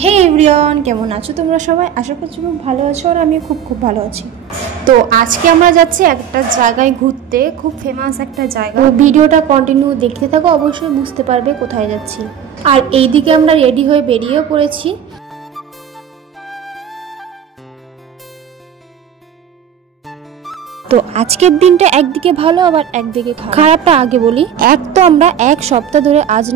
হে everyone, কেমন আছো তোমরা সবাই? আশা করছি খুব ভালো আছো আর আমি খুব ভালো আছি। তো আজকে আমরা যাচ্ছি একটা জায়গায় ঘুরতে, খুব ফেমাস একটা জায়গা। তো ভিডিওটা কন্টিনিউ দেখতে থাকো, অবশ্যই বুঝতে পারবে কোথায় যাচ্ছি। আর এইদিকে আমরা রেডি হয়ে বেরিয়েও পড়েছি। তো আজকের দিনটা একদিকে ভালো আবার একদিকে খারাপটা আগে বলি। এক তো আমরা এক সপ্তাহ ধরে আজ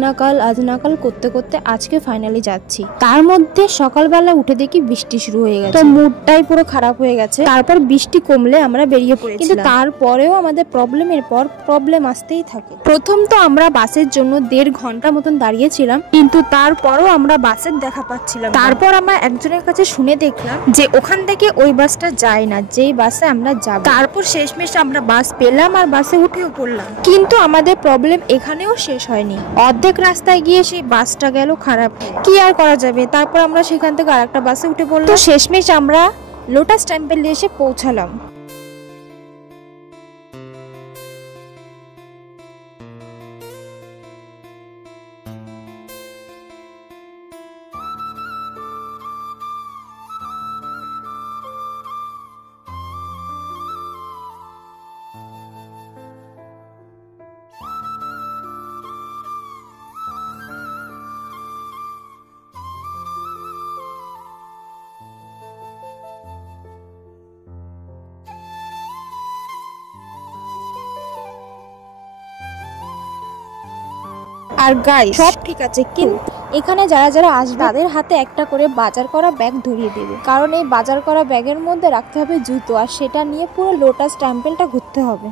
না কাল করতে করতে আজকে ফাইনালি যাচ্ছি। তার মধ্যে সকালবেলা উঠে দেখি বৃষ্টি শুরু হয়ে গেছে, তো মুডটাই পুরো খারাপ হয়ে গেছে। তারপর বৃষ্টি কমলে আমরা বেরিয়ে পড়েছি, কিন্তু তারপরেও আমাদের প্রবলেমের পর প্রবলেম আসতেই থাকে। প্রথম তো আমরা বাসের জন্য 1.5 ঘন্টা মতন দাঁড়িয়েছিলাম, কিন্তু তারপরও আমরা বাসের দেখা পাচ্ছিলাম। তারপর আমরা একজনের কাছে শুনে দেখলাম যে ওখান থেকে ওই বাসটা যায় না, যেই বাসে আমরা যাব। তারপর শেষমেশ আমরা বাস পেলাম আর বাসে উঠেও পড়লাম। কিন্তু আমাদের প্রবলেম এখানেও শেষ হয়নি। অর্ধেক রাস্তায় গিয়ে সেই বাসটা গেল খারাপ, কি আর করা যাবে। তারপর আমরা সেখান থেকে আরেকটা বাসে উঠে পড়লাম। তো শেষমেশ আমরা লোটাস টেম্পলে এসে পৌঁছালাম। আর গাইস, সব ঠিক আছে, কিন্তু এখানে যারা যারা আসবে তাদের হাতে একটা করে বাজার করা ব্যাগ ধরিয়ে দেবে, কারণ এই বাজার করা ব্যাগের মধ্যে রাখতে হবে জুতো, আর সেটা নিয়ে পুরো লোটাস টেম্পলটা ঘুরতে হবে।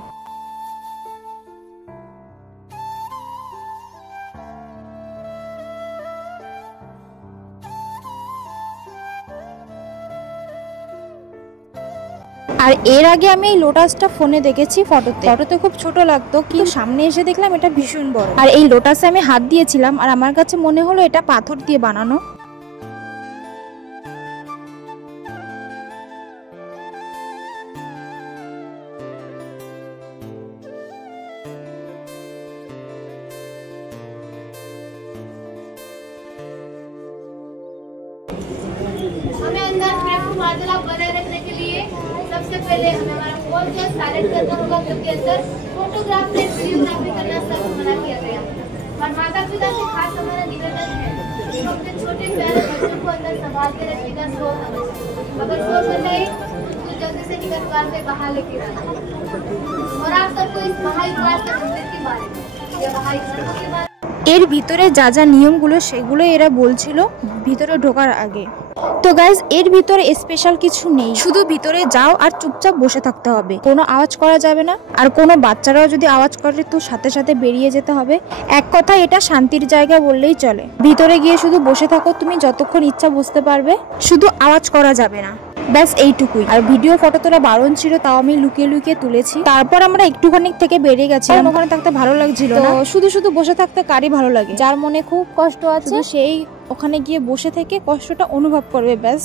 আর এর আগে আমি এই লোটাসটা ফোনে দেখেছি, ফটোতে খুব ছোট লাগতো, কিন্তু সামনে এসে দেখলাম এটা ভীষণ বড়। আর এই লোটাসে আমি হাত দিয়েছিলাম আর আমার কাছে মনে হলো এটা পাথর দিয়ে বানানো। हमें अंदर फ्रेम को मार्जिन बनाए रखने के लिए सबसे पहले हमें हमारा फोन जो साइलेंट करना होगा, क्योंकि अंदर फोटोग्राफी वीडियोग्राफी करना सब मना किया गया। और माता पिता से खास हमारा निवेदन है कि अपने छोटे प्यारे बच्चों को अंदर संभाल के रखने का शौक हमें, अगर शौक नहीं तो जल्दी से निकल कर बाहर लेके जाना। और आप सबको इस बहाई क्लास के मंदिर के बारे में या बहाई धर्म के बारे এর ভিতরে যা যা নিয়মগুলো সেগুলো এরা বলছিল ভিতরে ঢোকার আগে। তো গাইজ, এর ভিতরে স্পেশাল কিছু নেই, শুধু ভিতরে যাও আর চুপচাপ বসে থাকতে হবে, কোনো আওয়াজ করা যাবে না। আর কোনো বাচ্চারাও যদি আওয়াজ করে তো সাথে সাথে বেরিয়ে যেতে হবে। এক কথা, এটা শান্তির জায়গা বললেই চলে। ভিতরে গিয়ে শুধু বসে থাকো, তুমি যতক্ষণ ইচ্ছা বসতে পারবে, শুধু আওয়াজ করা যাবে না, ব্যাস এইটুকুই। আর ভিডিও ফটো তোলা বারণ ছিল, তাও আমি লুকিয়ে লুকিয়ে তুলেছি। তারপর আমরা একটুখানি থেকে বেরিয়ে গেছি, কারণ ওখানে থাকতে ভালো লাগছিল না। শুধু শুধু বসে থাকতে কারই ভালো লাগে? যার মনে খুব কষ্ট আছে সেই ওখানে গিয়ে বসে থেকে কষ্টটা অনুভব করবে, ব্যাস।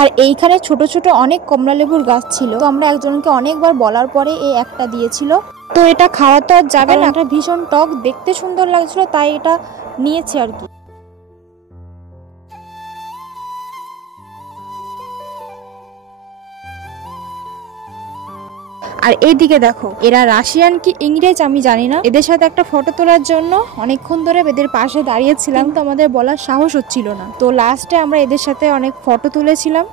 আর এইখানে ছোট ছোট অনেক কমলা লেবুর গাছ ছিল, তো আমরা একজনকে অনেকবার বলার পরে এই একটা দিয়েছিল। তো এটা খাওয়া তো আর যাবে না, এটা ভীষণ টক, দেখতে সুন্দর লাগছিল, তাই এটা নিয়েছে আর কি। আর এইদিকে দেখো, এরা রাশিয়ান কি ইংরেজ আমি জানি না, এদের সাথে একটা ফটো তোলার জন্য অনেকক্ষণ ধরে এদের পাশে দাঁড়িয়েছিলাম, তো আমাদের বলার সাহস হচ্ছিল না। তো লাস্টে আমরা এদের সাথে অনেক ফটো তুলেছিলাম।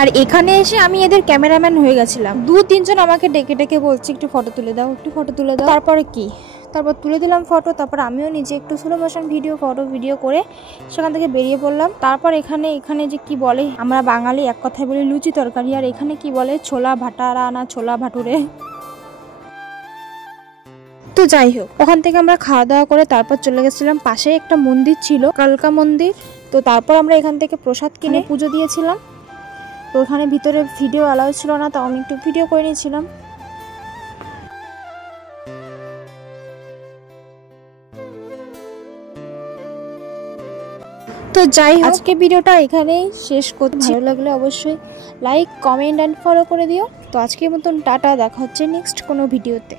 আর এখানে এসে আমি এদের ক্যামেরাম্যান হয়ে গেছিলাম। 2-3 জন আমাকে ডেকে ডেকে বলছে একটু ফটো তুলে দাও, একটু ফটো তুলে দাও। তারপরে কি, তারপর তুলে দিলাম ফটো। তারপর আমিও নিজে একটু স্লো মোশন ভিডিও করে সেখান থেকে বেরিয়ে পড়লাম। তারপর এখানে যে কি বলে, আমরা বাঙালি এক কথায় বলি লুচি তরকারি, আর এখানে কি বলে ছোলা ভাটারা না ছোলা ভাটুরে। তো যাই হোক, ওখান থেকে আমরা খাওয়া দাওয়া করে তারপর চলে গেছিলাম, পাশে একটা মন্দির ছিল কালকা মন্দির। তো তারপর আমরা এখান থেকে প্রসাদ কিনে পুজো দিয়েছিলাম। তো ওখানে ভিতরে ভিডিও অ্যালাউ ছিল না, তাও আমি একটু ভিডিও করে নিয়েছিলাম। তো যাই হোক, আজকে ভিডিওটা এখানেই শেষ করছি। ভালো লাগলে অবশ্যই লাইক, কমেন্ট অ্যান্ড ফলো করে দিও। তো আজকের মতন টাটা, দেখা হচ্ছে নেক্সট কোনো ভিডিওতে।